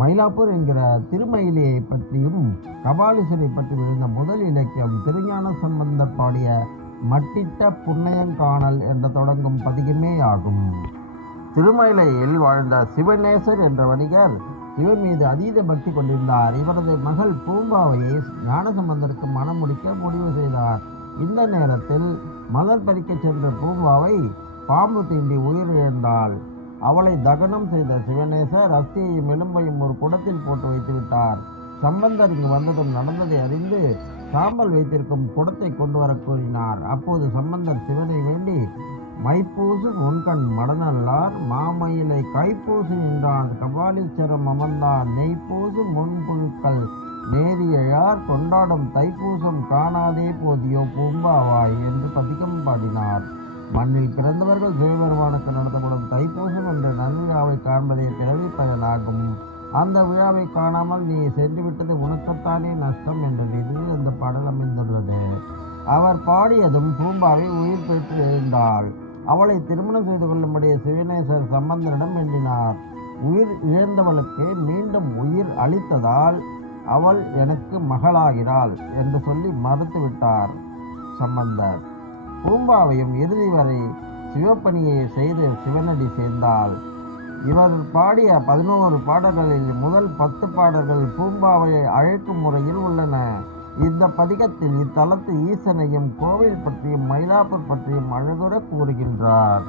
மயிலாப்பூர் என்கிற திருமயிலையை பற்றியும் கபாலீஸ்வரை பற்றி இருந்த முதல் இலக்கியம் திருஞான சம்பந்தர் பாடிய மட்டிட்ட புன்னையங்காணல் என்ற தொடங்கும் பதிகமே ஆகும். திருமயிலையில் வாழ்ந்த சிவநேசர் என்ற வணிகர் சிவன் மீது அதீத பக்தி கொண்டிருந்தார். இவரது மகள் பூம்பாவையை ஞானசம்பந்தருக்கு மனம் முடிக்க முடிவு செய்தார். இந்த நேரத்தில் மலர் பறிக்கச் சென்ற பூம்பாவை பாம்பு தீண்டி உயிரிழந்தாள். அவளை தகனம் செய்த சிவநேசர் அஸ்தியையும் எலும்பையும் ஒரு குடத்தில் போட்டு வைத்துவிட்டார். சம்பந்தர் இங்கு வந்ததும் நடந்ததை அறிந்து சாம்பல் வைத்திருக்கும் குடத்தை கொண்டு வர கூறினார். அப்போது சம்பந்தர் சிவனை வேண்டி மைப்பூசு முன்கண் மடநல்லார் மாமயிலை கைப்பூசு நின்றான் கபாலீஸ்வரம் அமர்ந்தான் நெய்ப்பூசு முன்புழுக்கள் நேரியழார் கொண்டாடும் தைப்பூசம் காணாதே போதியோ பூம்பாவாய் என்று பதிகம் பாடினார். மண்ணில் பிறந்தவர்கள் சிவபெருமானுக்கு நடத்தப்படும் தைப்பூசம் என்ற நல்விழாவை காண்பதே பிறவி பயனாகும். அந்த விழாவை காணாமல் நீ சென்றுவிட்டது உனக்குத்தானே நஷ்டம் என்ற ரீதியில் இந்த பாடல் அமைந்துள்ளது. அவர் பாடியதும் பூம்பாவை உயிர் பெற்று எழுந்தாள். அவளை திருமணம் செய்து கொள்ளும்படி சிவநேசர் சம்பந்தரிடம் வேண்டினார். உயிர் இழந்தவளுக்கு மீண்டும் உயிர் அளித்ததால் அவள் எனக்கு மகளாகிறாள் என்று சொல்லி மறுத்துவிட்டார் சம்பந்தர். பூம்பாவையும் இறுதி வரை சிவப்பணியை செய்து சிவனடி சேர்ந்தாள். இவர் பாடிய 11 பாடல்களில் முதல் 10 பாடல்கள் பூம்பாவையை அழைக்கும் முறையில் உள்ளன. இந்த பதிகத்தில் இத்தலத்து ஈசனையும் கோவில் பற்றியும் மயிலாப்பூர் பற்றியும் அழகுற கூறுகின்றார்.